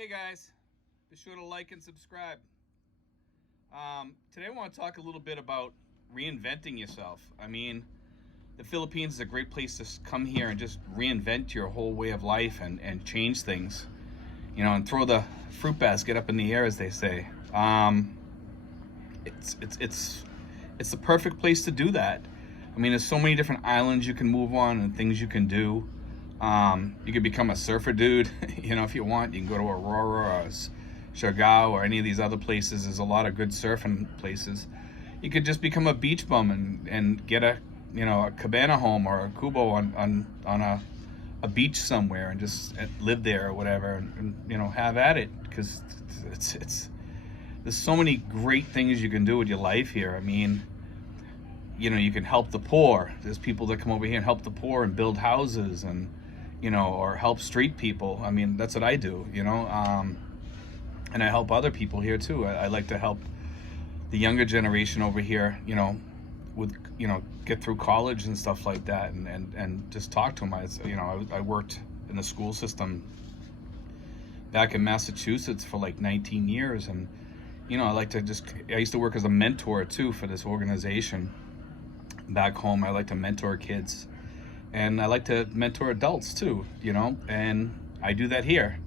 Hey guys, be sure to like and subscribe. Today I want to talk a little bit about reinventing yourself. I mean, the Philippines is a great place to come here and just reinvent your whole way of life and change things, and throw the fruit basket up in the air, as they say. It's the perfect place to do that. I mean, there's so many different islands you can move on and things you can do. You could become a surfer dude, if you want. You can go to Aurora or Siargao or any of these other places. There's a lot of good surfing places. You could just become a beach bum and get a cabana home or a kubo on a beach somewhere and just live there or whatever and have at it, because it's there's so many great things you can do with your life here. I mean, you can help the poor. There's people that come over here and help the poor and build houses and or help street people. I mean, that's what I do, and I help other people here too. I like to help the younger generation over here, with, get through college and stuff like that, and just talk to them. I worked in the school system back in Massachusetts for like 19 years. And, I used to work as a mentor too for this organization back home. I like to mentor kids. And I like to mentor adults too, and I do that here.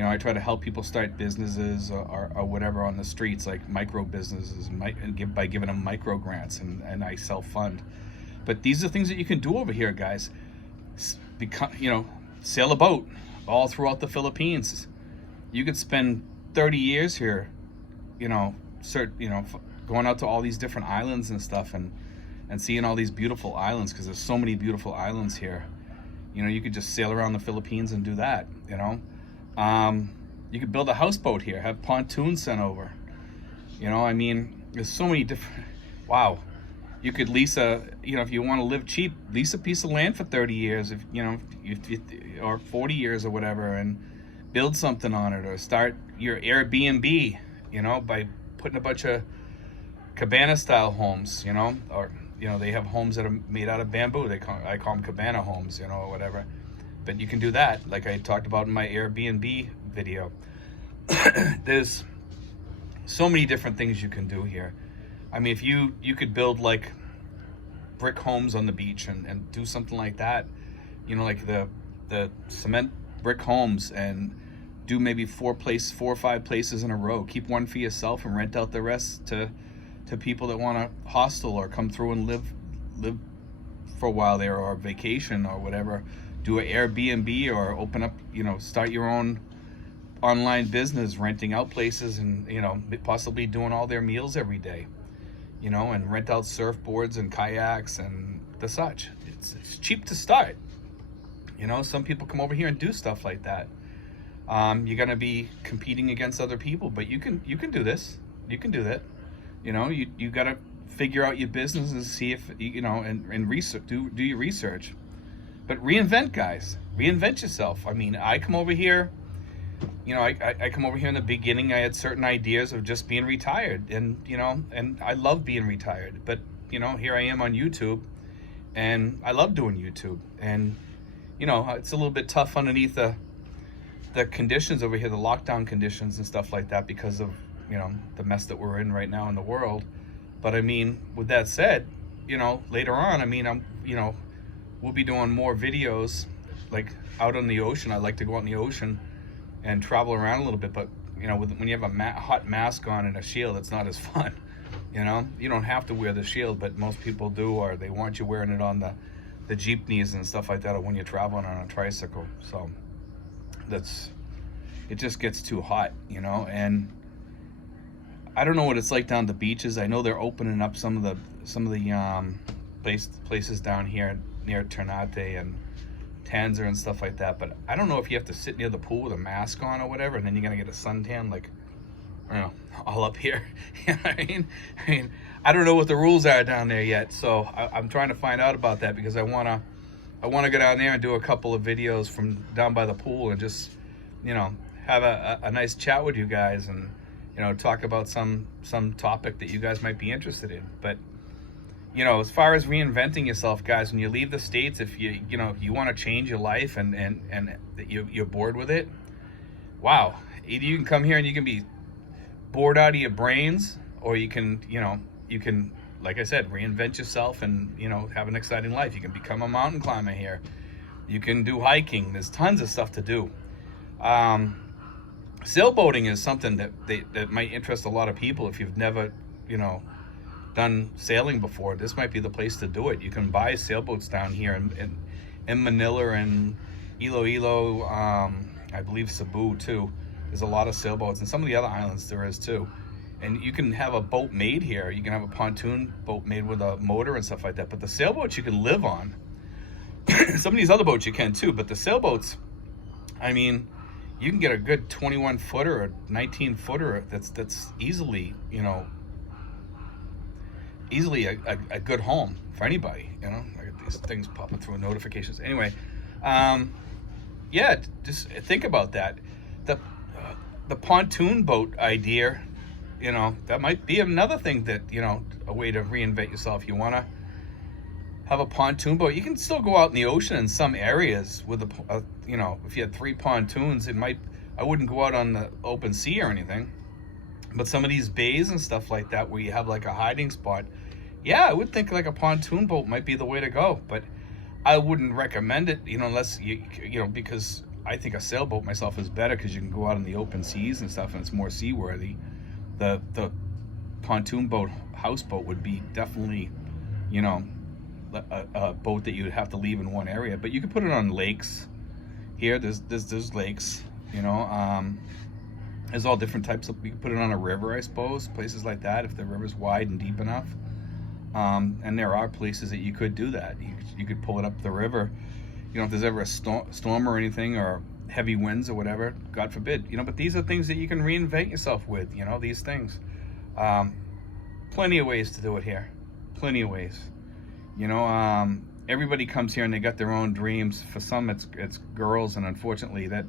I try to help people start businesses or whatever on the streets, like micro businesses, and by giving them micro grants, and I self-fund. But these are things that you can do over here, guys. Sail a boat all throughout the Philippines. You could spend 30 years here, going out to all these different islands and stuff, and seeing all these beautiful islands, because there's so many beautiful islands here. You could just sail around the Philippines and do that. You could build a houseboat here, have pontoons sent over. I mean, there's so many different. Wow. You could lease if you want to live cheap, lease a piece of land for 30 years, or 40 years or whatever, and build something on it, or start your Airbnb, by putting a bunch of cabana style homes, or they have homes that are made out of bamboo. I call them cabana homes, or whatever. But you can do that, like I talked about in my Airbnb video. There's so many different things you can do here. I mean, if you could build like brick homes on the beach and do something like that, like the cement brick homes, and do maybe 4 or 5 places in a row. Keep one for yourself and rent out the rest to people that want to hostel or come through and live for a while there, or vacation or whatever. Do an Airbnb, or open up, start your own online business, renting out places, and possibly doing all their meals every day, and rent out surfboards and kayaks and the such. It's cheap to start. Some people come over here and do stuff like that. You're gonna be competing against other people, but you can do this. You can do that. You got to figure out your business and see if, and research, do your research. But reinvent, guys. Reinvent yourself. I mean, I come over here, I come over here in the beginning. I had certain ideas of just being retired, and, and I love being retired. But, here I am on YouTube, and I love doing YouTube. And, it's a little bit tough underneath the conditions over here, the lockdown conditions and stuff like that, because of, the mess that we're in right now in the world. But I mean, with that said, later on, I mean, we'll be doing more videos like out on the ocean. I like to go out in the ocean and travel around a little bit, but when you have a hot mask on and a shield, it's not as fun. You don't have to wear the shield, but most people do, or they want you wearing it on the jeepneys and stuff like that, or when you're traveling on a tricycle. So it just gets too hot, and I don't know what it's like down the beaches. I know they're opening up some of the places down here near Ternate and Tanza and stuff like that. But I don't know if you have to sit near the pool with a mask on or whatever, and then you're gonna get a suntan, like, all up here. You know what I mean, I don't know what the rules are down there yet. So I'm trying to find out about that, because I wanna go down there and do a couple of videos from down by the pool and just, have a nice chat with you guys, and talk about some topic that you guys might be interested in. But as far as reinventing yourself, guys, when you leave the States, if you want to change your life and you're bored with it, wow, either you can come here and you can be bored out of your brains, or you can, like I said, reinvent yourself and, have an exciting life. You can become a mountain climber here. You can do hiking. There's tons of stuff to do. Sailboating is something that might interest a lot of people. If you've never, done sailing before, this might be the place to do it. You can buy sailboats down here in Manila and Iloilo, I believe Cebu too. There's a lot of sailboats, and some of the other islands there is too. And you can have a boat made here. You can have a pontoon boat made with a motor and stuff like that. But the sailboats you can live on. Some of these other boats you can too, but the sailboats, I mean, you can get a good 21 footer or 19 footer that's easily, a good home for anybody. I got these things popping through notifications. Anyway, yeah, just think about that. The pontoon boat idea, that might be another thing that, a way to reinvent yourself. You want to have a pontoon boat. You can still go out in the ocean in some areas with if you had 3 pontoons, I wouldn't go out on the open sea or anything. But some of these bays and stuff like that where you have like a hiding spot, yeah, I would think like a pontoon boat might be the way to go. But I wouldn't recommend it, unless because I think a sailboat myself is better because you can go out in the open seas and stuff, and it's more seaworthy. The pontoon boat, houseboat, would be definitely, a boat that you would have to leave in one area. But you could put it on lakes. Here, there's lakes. There's all different types of. You can put it on a river, I suppose, places like that if the river's wide and deep enough. And there are places that you could do that. You could pull it up the river. If there's ever a storm or anything, or heavy winds or whatever, God forbid. But these are things that you can reinvent yourself with. These things. Plenty of ways to do it here. Plenty of ways. Everybody comes here and they got their own dreams. For some, it's girls, and unfortunately, that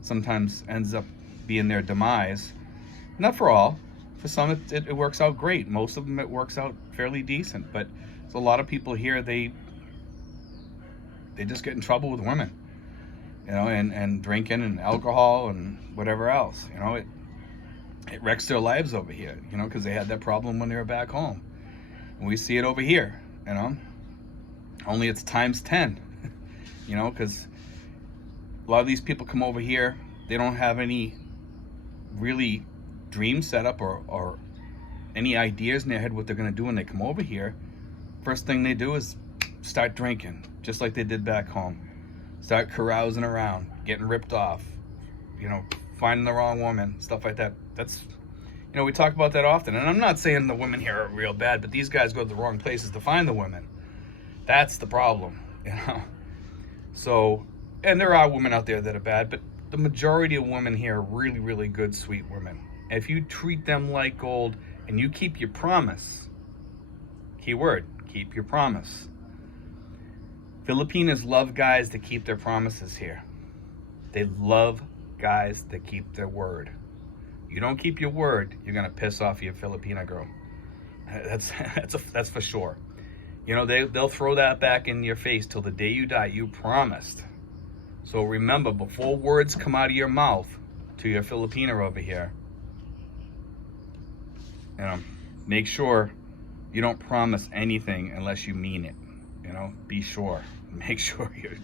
sometimes ends up being their demise. Not for all. For some, it works out great. Most of them, it works out fairly decent. But there's a lot of people here, they just get in trouble with women, and drinking and alcohol and whatever else. It wrecks their lives over here, because they had that problem when they were back home. And we see it over here, only it's times 10, because a lot of these people come over here, they don't have any really dream set up or any ideas in their head what they're going to do when they come over here. First thing they do is start drinking, just like they did back home. Start carousing around, getting ripped off, finding the wrong woman, stuff like that. That's, we talk about that often. And I'm not saying the women here are real bad, but these guys go to the wrong places to find the women. That's the problem, So, and there are women out there that are bad, but the majority of women here are really, really good, sweet women. And if you treat them like gold and you keep your promise, keyword, keep your promise. Filipinos love guys that keep their promises here. They love guys that keep their word. You don't keep your word, you're gonna piss off your Filipina girl. That's for sure. They'll throw that back in your face till the day you die. You promised. So remember, before words come out of your mouth to your Filipina over here, make sure you don't promise anything unless you mean it. Be sure. Make sure you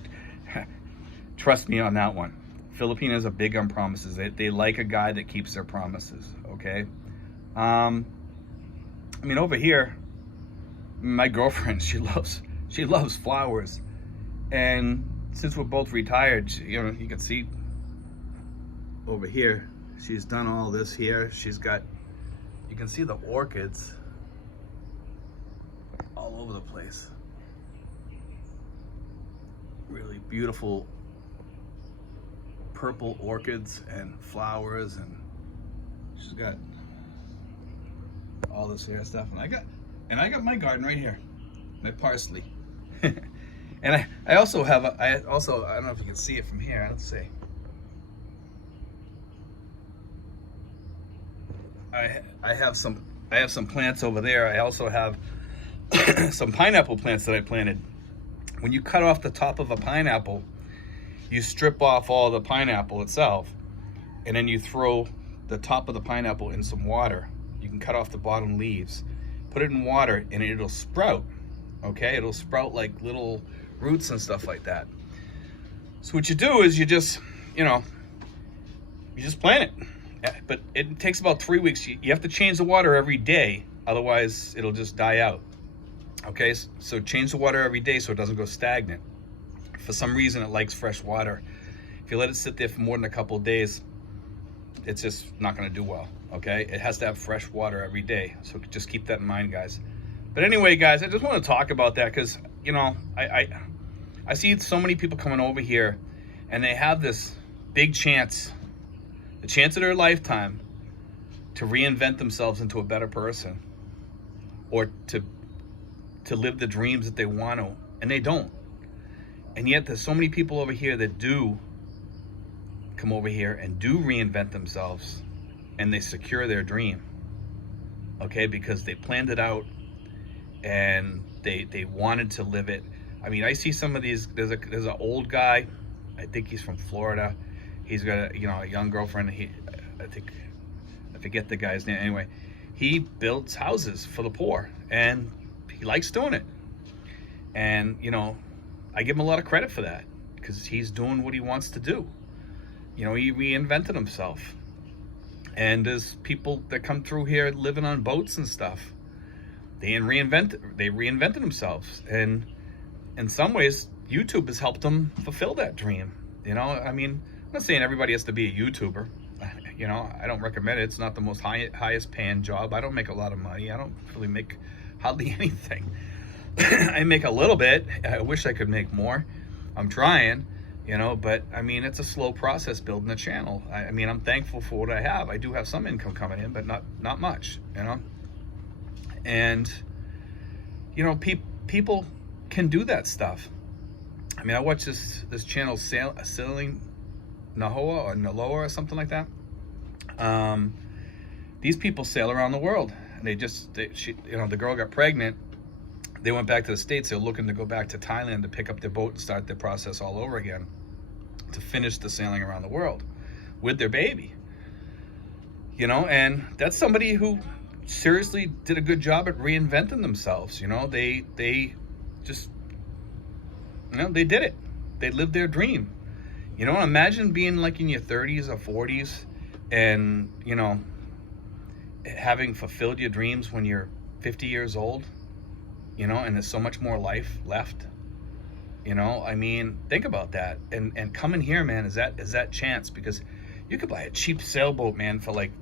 trust me on that one. Filipinos are big on promises. They like a guy that keeps their promises. Okay. Over here, my girlfriend, she loves flowers, and since we're both retired, you can see over here, she's done all this here. You can see the orchids all over the place. Really beautiful purple orchids and flowers, and she's got all this here stuff. And I got my garden right here, my parsley. And I also have I don't know if you can see it from here. Let's see. I have some plants over there. I also have some pineapple plants that I planted. When you cut off the top of a pineapple, you strip off all the pineapple itself, and then you throw the top of the pineapple in some water. You can cut off the bottom leaves, put it in water, and it'll sprout. Okay, it'll sprout like little roots and stuff like that. So what you do is you just plant it. But it takes about 3 weeks. You have to change the water every day, otherwise it'll just die out. Okay, so change the water every day so it doesn't go stagnant. For some reason, it likes fresh water. If you let it sit there for more than a couple of days, it's just not going to do well. Okay, it has to have fresh water every day. So just keep that in mind, guys. But anyway, guys, I just want to talk about that because, I see so many people coming over here and they have this big chance, the chance of their lifetime, to reinvent themselves into a better person, or to live the dreams that they want to, and they don't. And yet there's so many people over here that do come over here and do reinvent themselves, and they secure their dream. Okay, because they planned it out and they wanted to live it. I mean, I see some of these. There's an old guy, I think he's from Florida. He's got a young girlfriend. I forget the guy's name. Anyway, he builds houses for the poor, and he likes doing it. And I give him a lot of credit for that because he's doing what he wants to do. He reinvented himself. And there's people that come through here living on boats and stuff. They reinvented themselves, and in some ways, YouTube has helped them fulfill that dream. I mean, I'm not saying everybody has to be a YouTuber. I don't recommend it. It's not the most highest paying job. I don't make a lot of money. I don't really make hardly anything. I make a little bit. I wish I could make more. I'm trying, but I mean, it's a slow process building a channel. I mean, I'm thankful for what I have. I do have some income coming in, but not much, And, people can do that stuff. I mean, I watch this channel, Sailing Nahoa or Naloa or something like that. These people sail around the world, and the girl got pregnant. They went back to the States. They're looking to go back to Thailand to pick up their boat and start their process all over again to finish the sailing around the world with their baby. And that's somebody who seriously did a good job at reinventing themselves. They just, they did it. They lived their dream. Imagine being like in your 30s or 40s and, having fulfilled your dreams when you're 50 years old, and there's so much more life left. I mean, think about that. And coming here, man, is that chance, because you could buy a cheap sailboat, man, for like,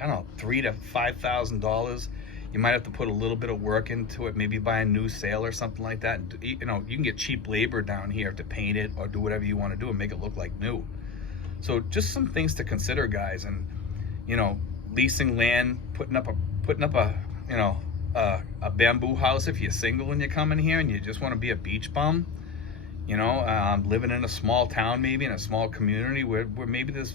I don't know, $3,000 to $5,000. You might have to put a little bit of work into it, maybe buy a new sail or something like that. You can get cheap labor down here to paint it or do whatever you want to do and make it look like new. So just some things to consider, guys. And leasing land, putting up a bamboo house if you're single and you're coming here and you just want to be a beach bum. Living in a small town, maybe in a small community where maybe there's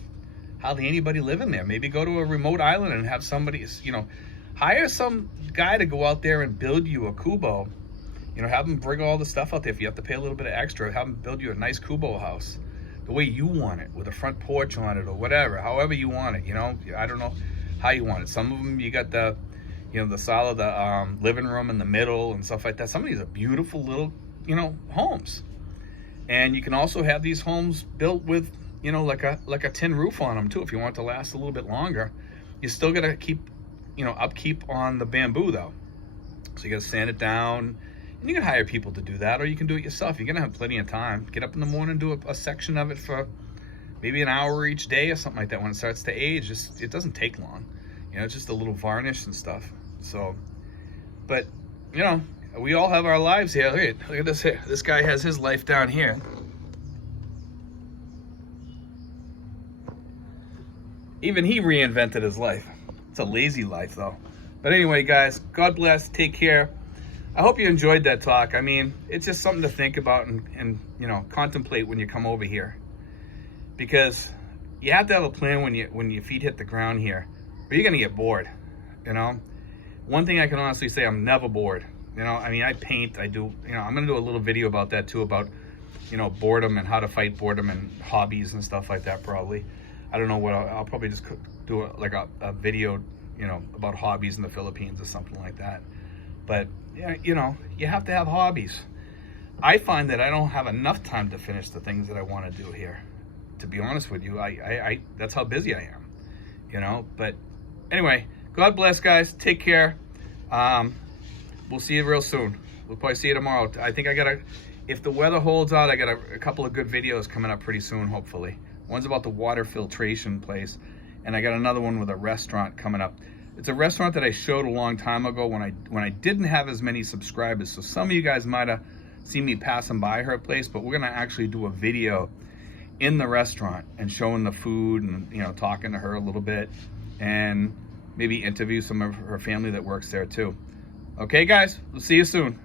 hardly anybody living there. Maybe go to a remote island and have somebody, hire some guy to go out there and build you a kubo. Have them bring all the stuff out there. If you have to pay a little bit of extra, have them build you a nice kubo house the way you want it, with a front porch on it or whatever, however you want it. I don't know how you want it. Some of them, you got the solid, living room in the middle and stuff like that. Some of these are beautiful little, homes. And you can also have these homes built with, like a tin roof on them too. If you want it to last a little bit longer, you still got to keep, upkeep on the bamboo though. So you got to sand it down, and you can hire people to do that, or you can do it yourself. You're going to have plenty of time. Get up in the morning, do a section of it for maybe an hour each day or something like that. When it starts to age, it doesn't take long. It's just a little varnish and stuff. So, but, we all have our lives here. Look at this here. This guy has his life down here. Even he reinvented his life. It's a lazy life, though. But anyway, guys, God bless. Take care. I hope you enjoyed that talk. I mean, it's just something to think about and contemplate when you come over here. Because you have to have a plan when your feet hit the ground here, or you're going to get bored, One thing I can honestly say, I'm never bored. I mean, I paint, I do, I'm going to do a little video about that too, about, boredom and how to fight boredom and hobbies and stuff like that probably. I don't know what I'll probably just do like a video, you know, about hobbies in the Philippines or something like that. But yeah, you know, you have to have hobbies. I find that I don't have enough time to finish the things that I want to do here. To be honest with you, I that's how busy I am, you know. But anyway, God bless, guys. Take care. We'll see you real soon. We'll probably see you tomorrow. I think if the weather holds out, I got a couple of good videos coming up pretty soon, hopefully. One's about the water filtration place, and I got another one with a restaurant coming up. It's a restaurant that I showed a long time ago when I didn't have as many subscribers. So some of you guys might have seen me passing by her place, but we're gonna actually do a video in the restaurant and showing the food and, you know, talking to her a little bit and maybe interview some of her family that works there too. Okay, guys, we'll see you soon.